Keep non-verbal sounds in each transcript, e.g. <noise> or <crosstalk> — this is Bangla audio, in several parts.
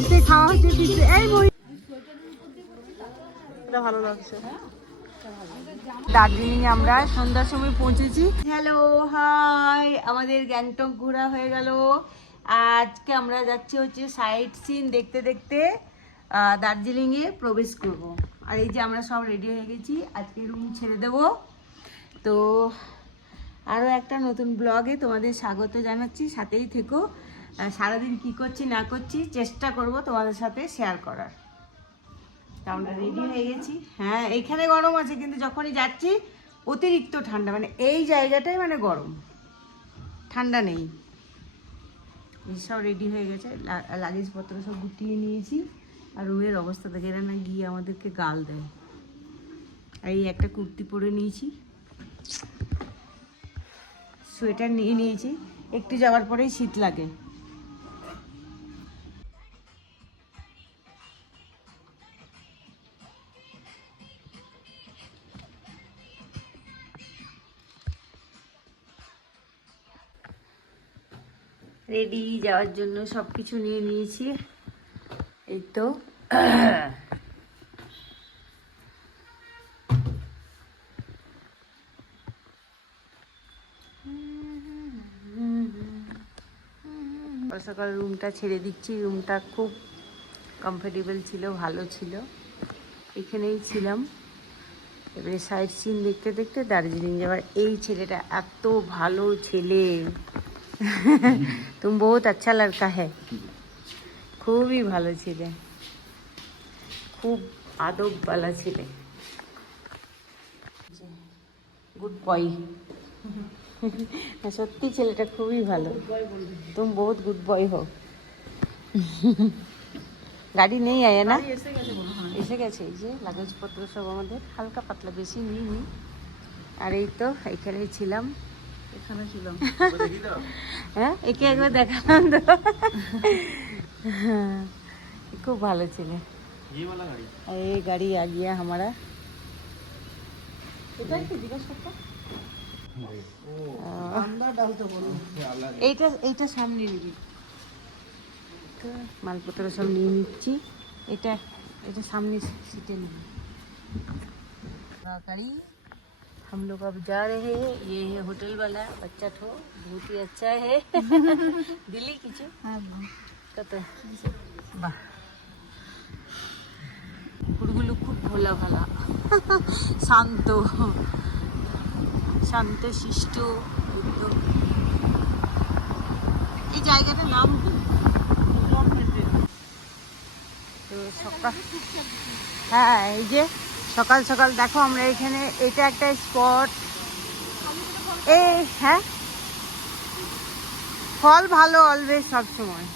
লাস্টে খাওয়া হচ্ছে পিঠে এই বই ভালো লাগছে। দার্জিলিং আমরা সন্ধ্যার সময় পৌঁছেছি। Hello hi. আমাদের গ্যাংটক ঘোরা হয়ে গেল। আজকে আমরা যাচ্ছি হচ্ছে সাইট সিন দেখতে দেখতে দার্জিলিংয়ে প্রবেশ করব। আর এই যে আমরা সব রেডি হয়ে গেছি। আজকে রুম ছেড়ে দেব। তো আরও একটা নতুন ব্লগে তোমাদের স্বাগত জানাচ্ছি। সাথেই থেকো। সারাদিন কি করছি, না করছি, চেষ্টা করব তোমাদের সাথে শেয়ার করার। আমরা রেডি হয়ে গেছি। হ্যাঁ এইখানে গরম আছে, কিন্তু যখনই যাচ্ছি, অতিরিক্ত ঠান্ডা মানে এই জায়গাটাই মানে গরম। ঠান্ডা নেই। সব রেডি হয়ে গেছে লাগেজপত্র সব গুটিয়ে নিয়েছি, আর রুমের অবস্থা দেখে এরা না গিয়ে আমাদেরকে গাল দেয়। আর এই একটা কুর্তি পরে নিয়েছি। সোয়েটার নিয়ে নিয়েছি। একটু যাওয়ার পরেই শীত লাগে। রেডি যাওয়ার জন্য সব কিছু নিয়ে নিয়েছি। এই তো। সকাল রুমটা ছেড়ে দিচ্ছি। রুমটা খুব কমফোর্টেবল ছিল, ভালো ছিল। এখানেই ছিলাম। এবারে সাইড সিন দেখতে দেখতে দার্জিলিং যাওয়ার এই ছেলেটা এত ভালো ছেলে। তুমি বহুত আচ্ছা লড়কা হ্যাঁ খুবই ভালো ছেলে খুব আদবওয়ালা ছেলে গুড বয় সত্যি ছেলেটা খুবই ভালো তুমি বহুত গুড বয় হো গাড়ি নেই আয়া না এসে গেছে এই যে লাগেজপত্র সব আমাদের হালকা পাতলা বেশি নিই নি আর এই তো এখানেই ছিলাম <laughs> হ্যাঁ একে একবার দেখালাম হ্যাঁ, খুব ভালো ছিল। এই গাড়ি। আগে আমরা। এইটা এইটা সামনে মালপত্র সব নিয়ে নিচ্ছি। এটা এটা সামনে সিটে নেব। গাড়ি हम लोग अब जा रहे हैं ये है होटल वाला बच्चा ठो बहुत ही अच्छा है <laughs> दिल्ली কিছু কত বাহ কুকুরগুলো খুব ভোলা ভালা শান্ত শান্ত শিষ্ট একদম এই জায়গাটার নাম কি তো সকাল হ্যাঁ এই যে সকাল সকাল দেখো আমরা এখানে এটা একটা স্পট এ হ্যাঁ? ফল ভালো অলওয়েজ সব সময়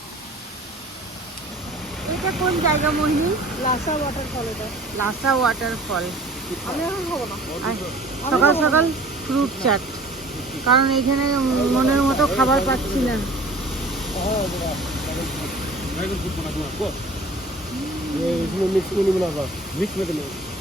এটা কোন জায়গা মোহিনী? লাসা ওয়াটারফল এটা। লাসা ওয়াটারফল সকাল সকাল ফ্রুট চাট কারণ এখানে মনের মতো খাবার পাচ্ছি না। মিক্স মিক্স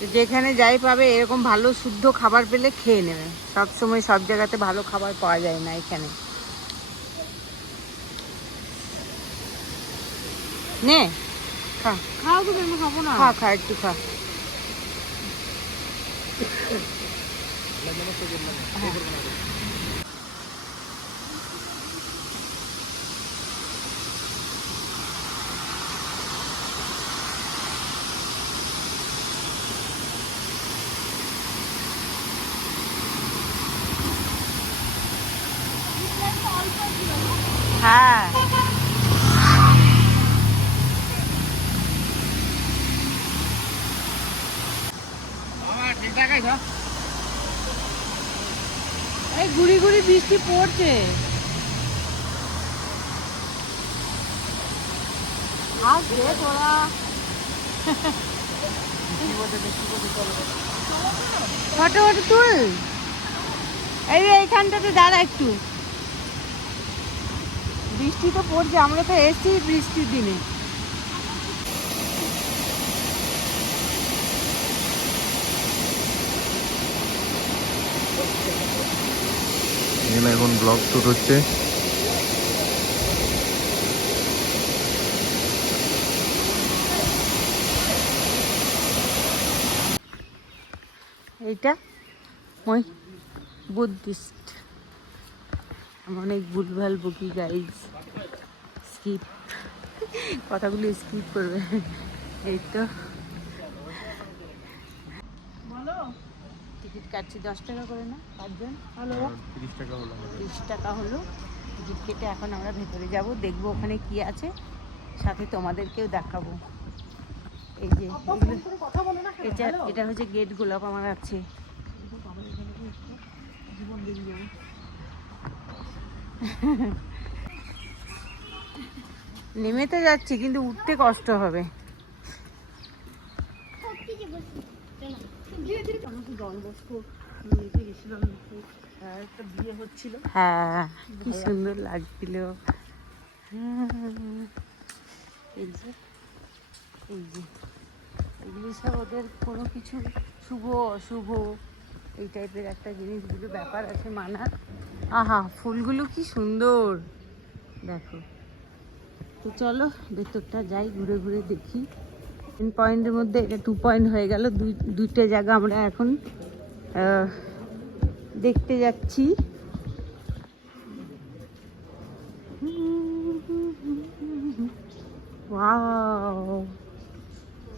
যেখানে যাই পাবে এরকম ভালো শুদ্ধ খাবার পেলে খেয়ে নেবে। সব সময় সব জায়গাতে ভালো খাবার পাওয়া যায় না এখানে। নে খা। খাও তুমি আমি খাব না। খা খা একটু খা। হ্যাঁ আছে এই গুড়ি গুড়ি বৃষ্টি পড়ছে। তোরা। ফটো ফটো তুল। এই এইখানটাতে দাঁড়া একটু। বৃষ্টি তো পড়ছে আমরা তো এসছি বৃষ্টির দিনে। এখন ব্লগ শ্যুট হচ্ছে। এইটা ওই বুদ্ধিস্ট অনেক ভুলভাল বকি গাইজ স্কিপ কথাগুলো স্কিপ করবে। এই তো। টিকিট কাটছি দশ টাকা করে না পাঁচজন। হ্যালো। তিরিশ টাকা হলো তিরিশ টাকা হলো। টিকিট কেটে এখন আমরা ভেতরে যাব দেখব ওখানে কি আছে। সাথে তোমাদেরকেও দেখাবো। এই যে এটা এটা হচ্ছে গেট গোলাপ আমার আছে। <laughs> নেমে তো যাচ্ছি, কিন্তু উঠতে কষ্ট হবে হ্যাঁ সুন্দর লাগছিল। এই যে এই যে ওদের কোনো কিছু শুভ, অশুভ, এই টাইপের একটা জিনিসগুলো, ব্যাপার আছে মানার আহা, ফুলগুলো কি সুন্দর। দেখো। তো চলো, ভেতরটা যাই, ঘুরে ঘুরে দেখি। তিন পয়েন্টের মধ্যে, এটা টু পয়েন্ট হয়ে গেল। দুই, দুইটা জায়গা আমরা এখন দেখতে যাচ্ছি।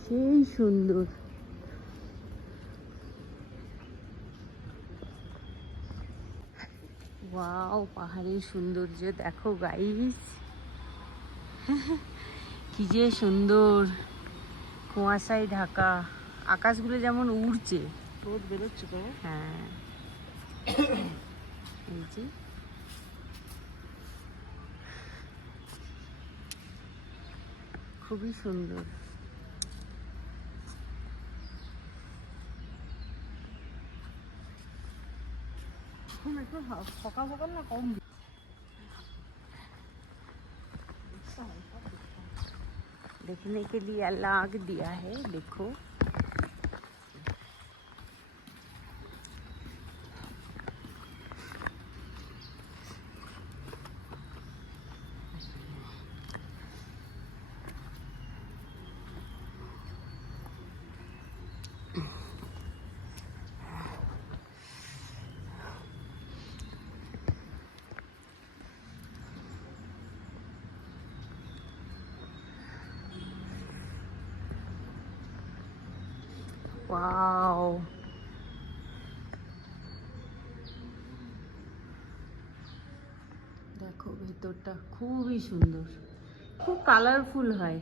সেই সুন্দর। ওয়াও পাহাড়ের সৌন্দর্য দেখো গাইস <laughs> কি যে সুন্দর। কুয়াশায় ঢাকা। আকাশগুলো যেমন উড়ছে। রোদ বেরোচ্ছে তো। হ্যাঁ। এই যে। খুবই সুন্দর। ফকা ফকা না কম देखने के लिए अलग दिया है देखो ওয়াও দেখো ভেতরটা খুবই সুন্দর। খুব কালারফুল হয়।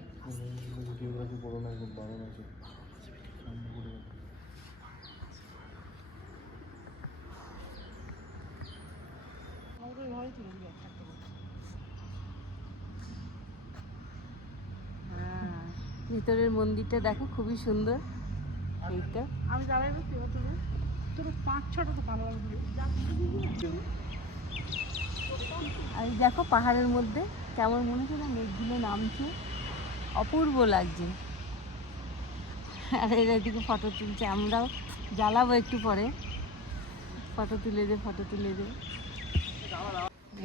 হ্যাঁ ভিতরের মন্দিরটা দেখো খুবই সুন্দর। এইটা। আমি দাঁড়াই তোর পাঁচ ছটা তো ভালো ভালো আর দেখো পাহাড়ের মধ্যে কেমন মনে হচ্ছে না মেঘগুলো নামছে। অপূর্ব লাগছে। আর এরা এদিকে ফটো তুলছে আমরাও জ্বালাবো একটু পরে। ফটো তুলে দে ফটো তুলে দে।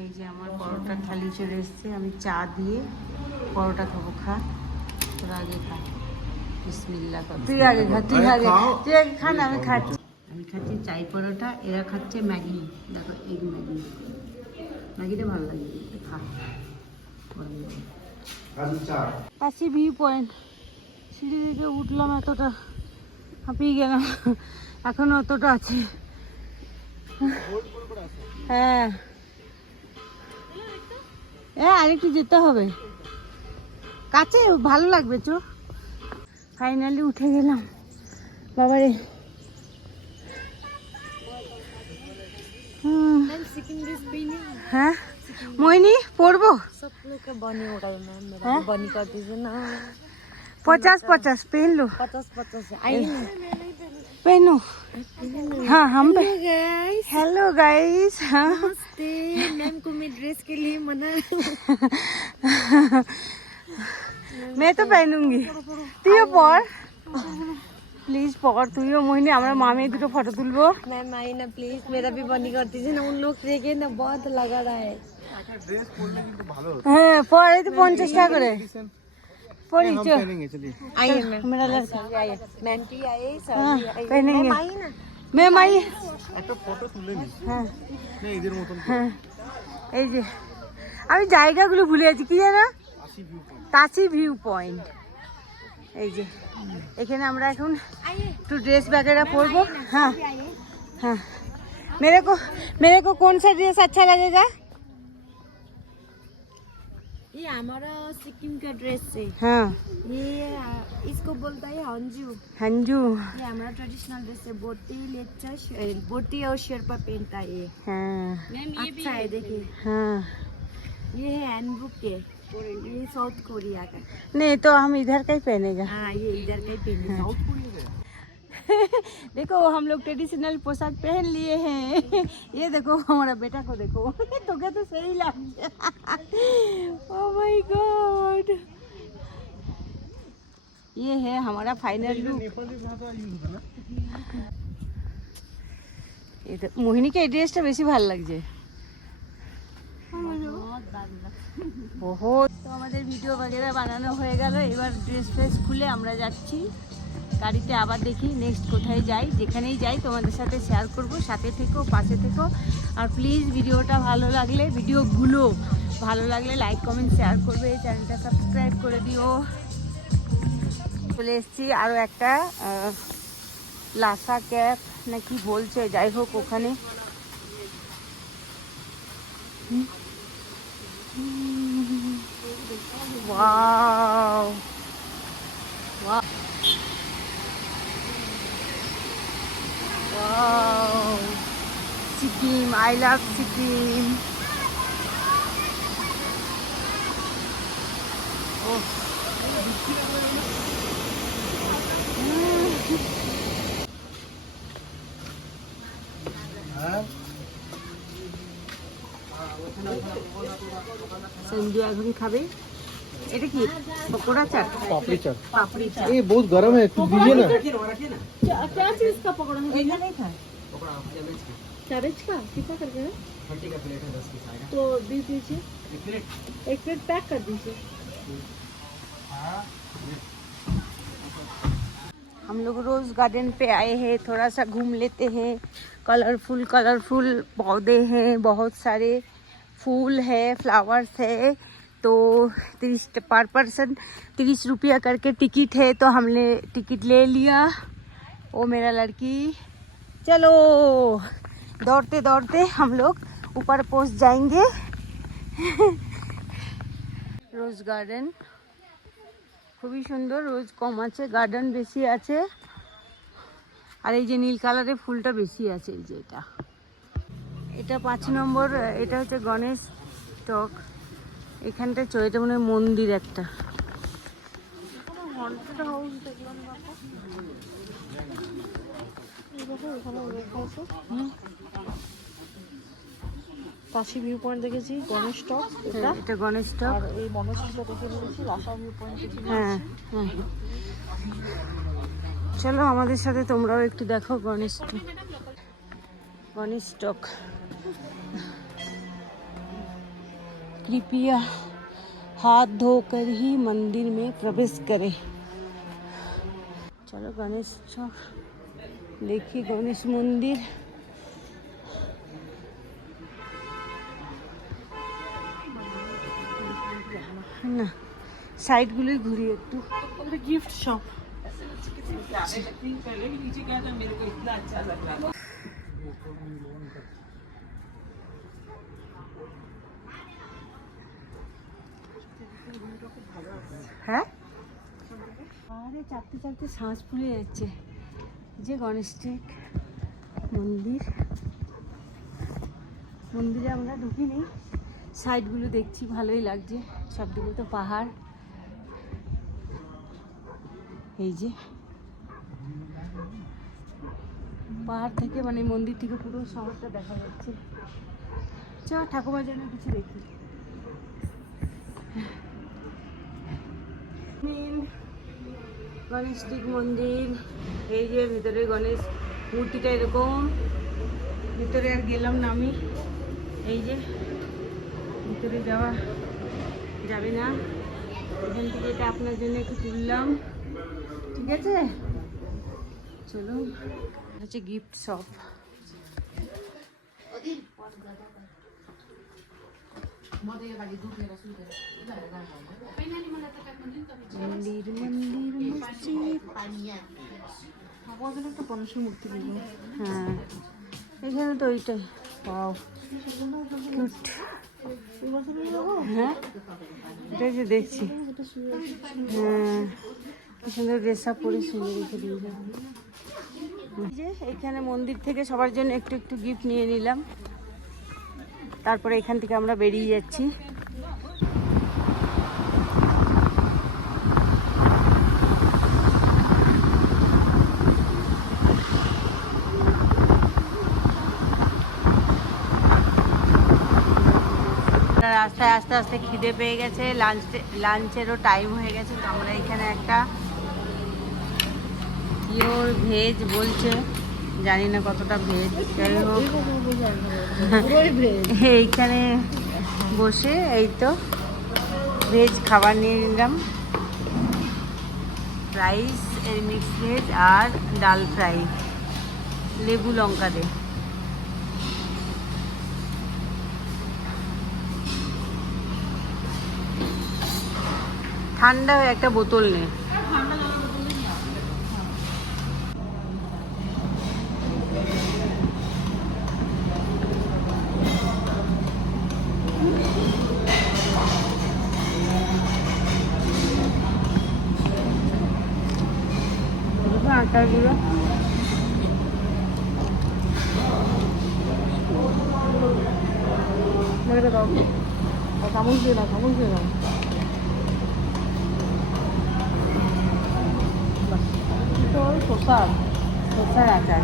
এই যে আমার পরোটা থালি চলে এসছে আমি চা দিয়ে পরোটা খাব খা। তোরা আগে খা। বিসমিল্লা তুই আগে খা তুই আগে তুই আগে খা না আমি খাচ্ছি। আমি খাচ্ছি চাই পরোটা এরা খাচ্ছে ম্যাগি। দেখো এগ ম্যাগি। ম্যাগিটা ভালো লাগে খা। Kashi view point. সিঁড়ি দিকে উঠলাম এতটা। হাঁপিয়ে গেলাম। এখন অতটা আছে। হ্যাঁ। এ আরেকটু যেতে হবে। কাছে ভালো লাগবে চো। ফাইনালি উঠে গেলাম বাবারে হুম। হ্যাঁ মোহিনী পড়বো सब लोग का बनी हो गया मैम मेरा हाँ? भी बनी कर दीजिए ना पचास पचास पहन लो पचास पचास आइए ना पहनो हाँ हम पे गाइस हेलो गाइस हाँ नमस्ते मैम को मैं ड्रेस के लिए मना मैं तो पहनूंगी তুইও পর প্লিজ পর তুইও মোহিনী আমরা মামে দুটো ফটো তুলবো मैम आइए ना प्लीज मेरा भी बनी कर दीजिए ना उन लोग देखे ना बहुत लगा रहा है হ্যাঁ পর এই তো পঞ্চাশ টাকা করে পরি চো आइए मैम मेरा लड़का आइए मैम की आइए सर हाँ, भी आइए पहनेंगे। मैम आइए ना মেম আই একটা ফটো তুলে নি হ্যাঁ এদের মতন হ্যাঁ এই যে আমি জায়গাগুলো ভুলে যাচ্ছি কি জানো আশি ভিউ তাসি ভিউ পয়েন্ট এই যে এখানে আমরা এখন একটু ড্রেস वगैरह পরবো हाँ हाँ मेरे को मेरे को कौन सा ड्रेस अच्छा लगेगा ये हमारा सिक्किम का ड्रेस है हाँ ये आ, इसको बोलता है हंजू हंजू ये हमारा ट्रेडिशनल ड्रेस है बोटी लेचा श- बोटी और शेरपा पहनता है ये हाँ अच्छा है देखिए हाँ ये है हैंडबुक के ये साउथ कोरिया का नहीं तो हम इधर का ही पहनेगा हाँ ये इधर का ही पहने साउथ <laughs> देखो हम लोग ट्रेडिशनल पोशाक पहन लिए हैं <laughs> ये देखो हमारा बेटा को देखो <laughs> तो क्या तो सही लग ओ माय गॉड ये है हमारा फाइनल लुक নেপালি ভাষা ইউজ হতো না এটা মোহিনীকে এই ড্রেসটা বেশি ভালো লাগছে বহুত তো আমাদের ভিডিও বাগেরা বানানো হয়ে গেল। এবার ড্রেস ফ্রেস খুলে আমরা যাচ্ছি। গাড়িতে আবার দেখি নেক্সট কোথায় যাই। যেখানেই যাই তোমাদের সাথে শেয়ার করব। সাথে থেকো, পাশে থেকো। আর প্লিজ ভিডিওটা ভালো লাগলে, ভিডিওগুলো ভালো লাগলে লাইক কমেন্ট শেয়ার করবে। এই চ্যানেলটা সাবস্ক্রাইব করে দিও। চলে এসেছি আরও একটা লাসা ক্যাপ না কি বলছে, যাই হোক ওখানে। Wow wow Sikkim I love Sikkim Sanju এখন খাবে? এটা কি পকোড়া চাট পাপড়ি চাট पापड़ी चाट ये बहुत गर्म है कुछ दीजिए ना क्या क्या चीज का पकौड़ा है ऐसा नहीं था कैरेज का कितना करके है तो दे दीजिए एक प्लेट पैक कर दीजिए हम लोग रोज गार्डन पे आए हैं थोड़ा सा घूम लेते हैं कलरफुल कलरफुल पौधे हैं बहुत सारे फूल है फ्लावर्स है तो तीस पर पर्सन तीस रुपया करके टिकट है तो हमने टिकट ले लिया वो मेरा लड़की चलो दौड़ते दौड़ते हम लोग ऊपर पहुंच जाएंगे <laughs> রোজ গার্ডেন খুবই সুন্দর রোজ কম আছে গার্ডেন বেশি আছে আর এই যে নীল কালারের ফুলটা বেশি আছে এই যে এটা এটা পাঁচ নম্বর এটা হচ্ছে গণেশ টক এখানটা চো এটা মনে হয় মন্দির একটা। কাশি ভিউ পয়েন্ট দেখেছি গণেশ টপ হ্যাঁ, এটা গণেশ টক আর এই মনস্বিতা দেখে বলেছি লাসা ভিউ পয়েন্ট হ্যাঁ হ্যাঁ। চলো আমাদের সাথে তোমরাও একটু দেখো গণেশ টক গণেশ টক कृपया हाथ धोकर ही मंदिर में प्रवेश करें चलो गणेश चौक देखिए गणेश मंदिर না সাইডগুলোই ঘুরি একটু गिफ्ट शॉप হ্যাঁ? আরে চাপতে চাপতে শ্বাস ফুলে যাচ্ছে। যে গণেশ টেক মন্দির। মন্দিরে আমরা ঢুকিনি। সাইডগুলো দেখছি, ভালোই লাগছে। সবদিকে তো পাহাড়। এই যে। পাহাড় থেকে মানে মন্দির থেকে পুরো শহরটা দেখা যাচ্ছে। চ ঠাকুমার জন্য কিছু দেখি। নিন, গণেশটিক মন্দির এই যে ভিতরে গণেশ মূর্তিটা এরকম। ভিতরে আর গেলাম না আমি। এই যে ভিতরে যাওয়া যাবে না। এখান থেকে এটা আপনার জন্য একটু তুললাম। ঠিক আছে? চলুন। হচ্ছে গিফট শপ মসজিদ একটা মূর্তি দিল হ্যাঁ এখানে তো ওইটাই পাও হ্যাঁ দেখছি হ্যাঁ সুন্দর যে এখানে মন্দির থেকে সবার জন্য একটু একটু গিফট নিয়ে নিলাম। তারপরে এখান থেকে আমরা বেরিয়ে যাচ্ছি। রাস্তায় আস্তে আস্তে খিদে পেয়ে গেছে লাঞ্চ লাঞ্চেরও টাইম হয়ে গেছে, তো আমরা এখানে একটা পিওর ভেজ বলছে। জানি না কতটা ভেজ যাই হোক। এইখানে বসে এই তো ভেজ খাবার নিয়ে নিলাম। রাইস এর মিক্স ভেজ আর ডাল ফ্রাই। লেবু লঙ্কা দে। ঠান্ডা একটা বোতল নে। আটার গুঁড়ো দাও চামচ দিয়ে দাও চামচ দিয়ে দাও তো শসার শসার আচার